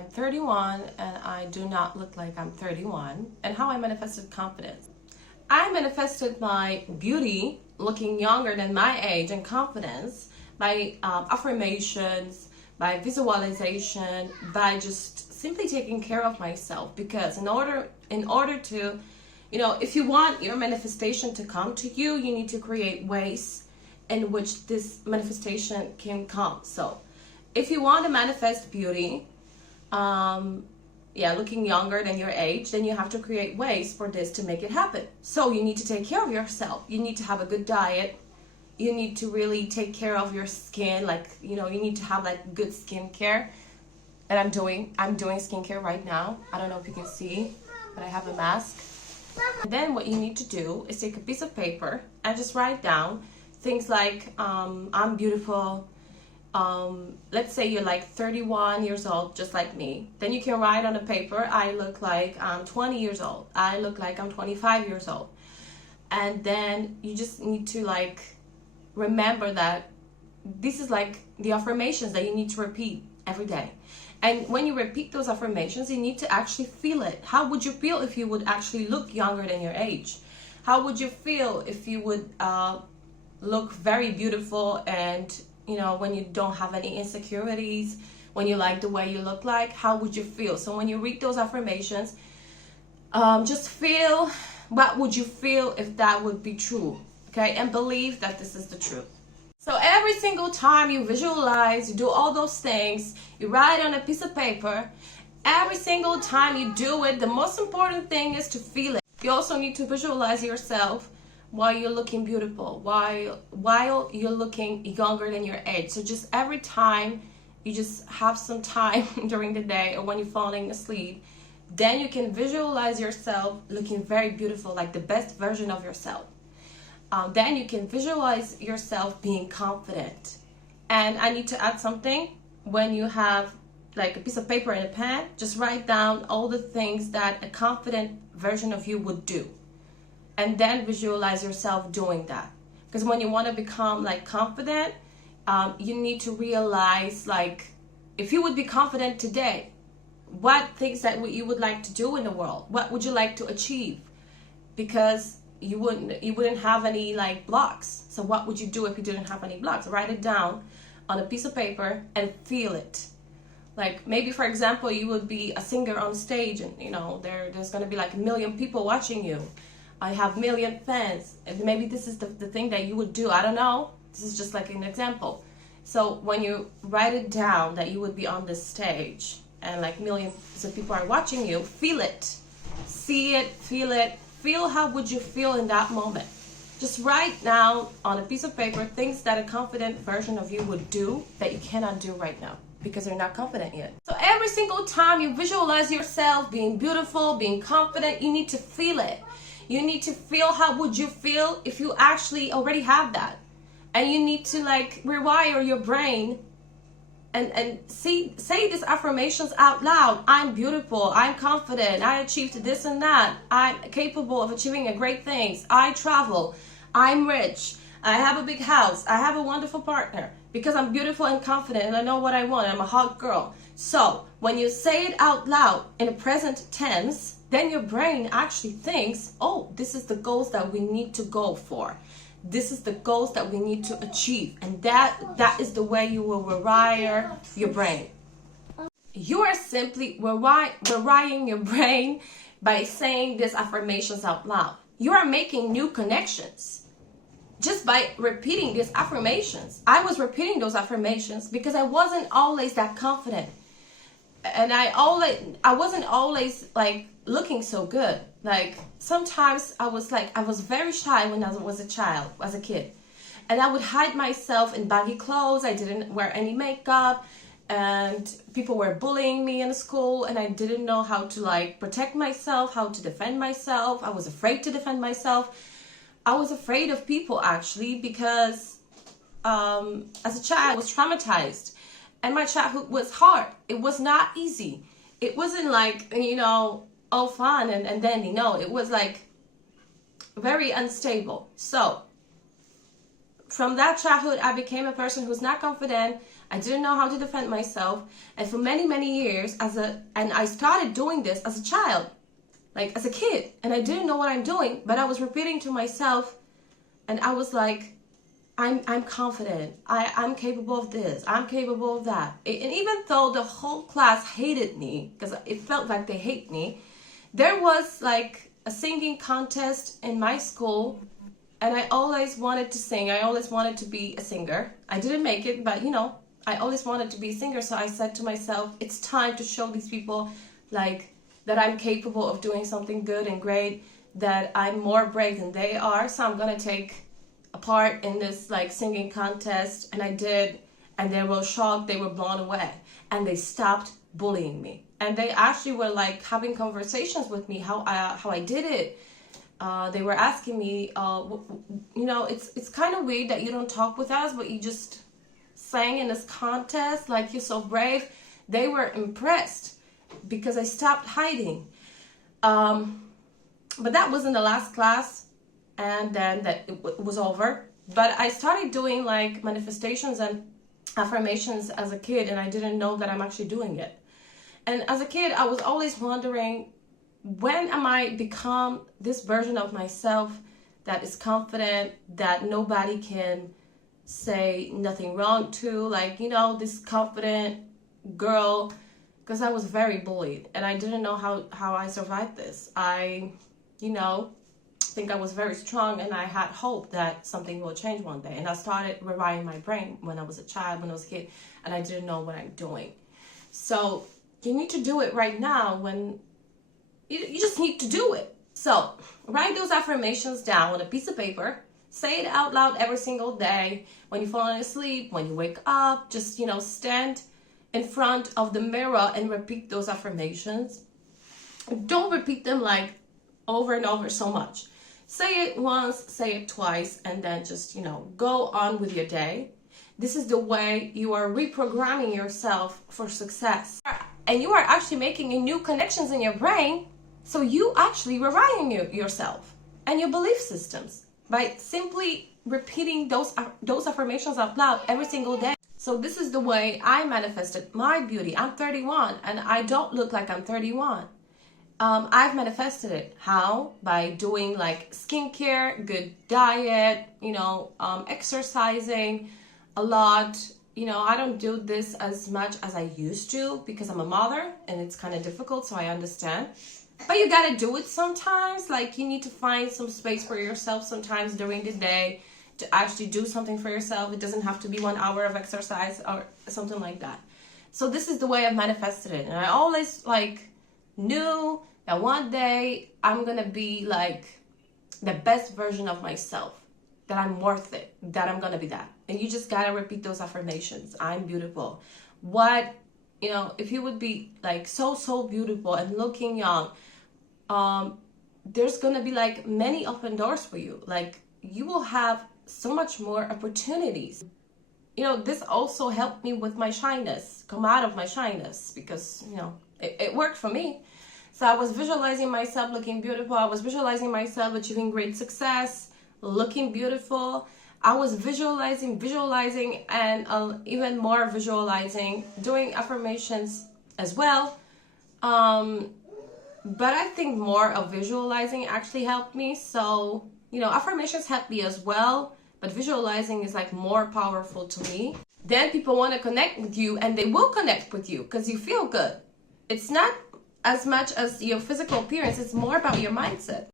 I'm 31 and I do not look like I'm 31, and how I manifested confidence. I manifested my beauty looking younger than my age and confidence by affirmations, by visualization, by just simply taking care of myself. Because in order to, if you want your manifestation to come to you, you need to create ways in which this manifestation can come. So if you want to manifest beauty, looking younger than your age, then you have to create ways for this to make it happen. So you need to take care of yourself. You need to have a good diet. You need to really take care of your skin. You need to have good skincare. And I'm doing skincare right now. I don't know if you can see, but I have a mask. And then what you need to do is take a piece of paper and just write down things like, I'm beautiful. Let's say you're 31 years old, just like me. Then you can write on the paper, I look like I'm 20 years old. I look like I'm 25 years old. And then you just need to remember that this is the affirmations that you need to repeat every day. And when you repeat those affirmations, you need to actually feel it. How would you feel if you would actually look younger than your age? How would you feel if you would look very beautiful and when you don't have any insecurities, when you like the way you look like? How would you feel? So when you read those affirmations, just feel, what would you feel if that would be true? Okay, and believe that this is the truth. So every single time you visualize, you do all those things, you write on a piece of paper, every single time you do it, the most important thing is to feel it. You also need to visualize yourself while you're looking beautiful, while you're looking younger than your age. So just every time you just have some time during the day or when you're falling asleep, then you can visualize yourself looking very beautiful, like the best version of yourself. Then you can visualize yourself being confident. And I need to add something. When you have a piece of paper and a pen, just write down all the things that a confident version of you would do. And then visualize yourself doing that. Because when you want to become confident, you need to realize if you would be confident today, what things that you would like to do in the world, what would you like to achieve? Because you wouldn't have any blocks. So what would you do if you didn't have any blocks? Write it down on a piece of paper and feel it. Maybe, for example, you would be a singer on stage and there's going to be 1 million people watching you. I have 1 million fans, and maybe this is the thing that you would do. I don't know. This is just an example. So when you write it down that you would be on this stage and millions of people are watching you, feel it, see it, feel it. Feel how would you feel in that moment. Just write down on a piece of paper things that a confident version of you would do that you cannot do right now because you're not confident yet. So every single time you visualize yourself being beautiful, being confident, you need to feel it. You need to feel how would you feel if you actually already have that. And you need to rewire your brain and say these affirmations out loud. I'm beautiful, I'm confident, I achieved this and that, I'm capable of achieving great things, I travel, I'm rich, I have a big house, I have a wonderful partner, because I'm beautiful and confident and I know what I want, I'm a hot girl. So when you say it out loud in the present tense, then your brain actually thinks, oh, this is the goals that we need to go for. This is the goals that we need to achieve. And that is the way you will rewire your brain. You are simply rewiring your brain by saying these affirmations out loud. You are making new connections just by repeating these affirmations. I was repeating those affirmations because I wasn't always that confident. And I wasn't always looking so good. Sometimes I was very shy when I was a kid. And I would hide myself in baggy clothes. I didn't wear any makeup. And people were bullying me in school. And I didn't know how to protect myself, how to defend myself. I was afraid to defend myself. I was afraid of people actually because as a child I was traumatized. And my childhood was hard. It was not easy. It wasn't all fun and dandy. No, it was very unstable. So from that childhood, I became a person who's not confident. I didn't know how to defend myself. And for many, many years, and I started doing this as a child, like as a kid, and I didn't know what I'm doing, but I was repeating to myself, and I was like, I'm confident. I'm capable of this. I'm capable of that. And even though the whole class hated me, because it felt like they hate me, there was like a singing contest in my school, and I always wanted to sing. I always wanted to be a singer. I didn't make it, but you know, I always wanted to be a singer. So I said to myself, it's time to show these people like that I'm capable of doing something good and great, that I'm more brave than they are. So I'm gonna take a part in this like singing contest, and I did, and they were shocked. They were blown away, and they stopped bullying me, and they actually were like having conversations with me how I did it. They were asking me, you know, it's kind of weird that you don't talk with us, but you just sang in this contest, like you're so brave. They were impressed because I stopped hiding. But that wasn't the last class, and then it was over. But I started doing like manifestations and affirmations as a kid, and I didn't know that I'm actually doing it. And as a kid, I was always wondering, when am I become this version of myself that is confident, that nobody can say nothing wrong to, like, you know, this confident girl, because I was very bullied, and I didn't know how I survived this. I, you know, think I was very strong, and I had hope that something will change one day. And I started rewiring my brain when I was a child, when I was a kid, and I didn't know what I'm doing. So you need to do it right now. When you just need to do it. So write those affirmations down on a piece of paper. Say it out loud every single day. When you fall asleep, when you wake up, just, you know, stand in front of the mirror and repeat those affirmations. Don't repeat them like over and over so much. Say it once, say it twice, and then just, you know, go on with your day. This is the way you are reprogramming yourself for success. And you are actually making new connections in your brain. So you actually rewiring yourself and your belief systems by simply repeating those affirmations out loud every single day. So this is the way I manifested my beauty. I'm 31 and I don't look like I'm 31. I've manifested it. How? By doing like skincare, good diet, you know, exercising a lot. You know, I don't do this as much as I used to because I'm a mother and it's kind of difficult, so I understand. But you gotta do it sometimes. Like, you need to find some space for yourself sometimes during the day to actually do something for yourself. It doesn't have to be 1 hour of exercise or something like that. So this is the way I've manifested it. And I always like knew that one day I'm gonna be like the best version of myself, that I'm worth it, that I'm gonna be that. And you just gotta repeat those affirmations. I'm beautiful. What, you know, if you would be like so beautiful and looking young, there's gonna be like many open doors for you. Like, you will have so much more opportunities. You know, this also helped me with my shyness, come out of my shyness, because, you know, it worked for me. So I was visualizing myself looking beautiful. I was visualizing myself achieving great success, looking beautiful. I was visualizing, and even more visualizing, doing affirmations as well. But I think more of visualizing actually helped me. So, you know, affirmations help me as well, but visualizing is like more powerful to me. Then people want to connect with you, and they will connect with you because you feel good. It's not as much as your physical appearance. It's more about your mindset.